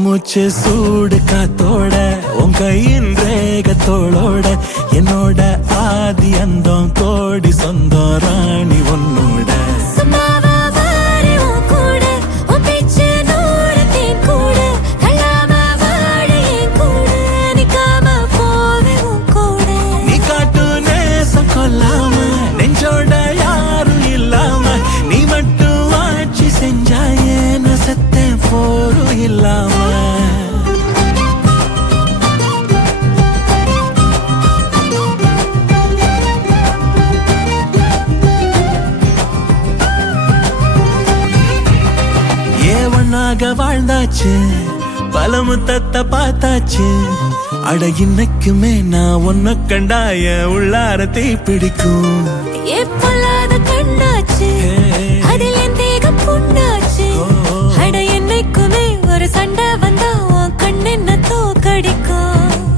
மூச்சு சூடு காத்தோட உன் கையின் ரேகத்தோளோட என்னோட ஆதி அந்தம் கோடி சொந்தம் ராணி உன்னோட நீ காட்டு நேசம் கொல்லாம நெஞ்சோட யாரும் இல்லாம நீ மட்டும் ஆட்சி செஞ்சாயே நசத்தே போரும் இல்லாம ஏவனாக வாழ்ந்தாச்சு பல முத்தத்தை பார்த்தாச்சு அட இன்னைக்குமே நான் உன்னை கண்டாய உள்ளார தீ பிடிக்கும்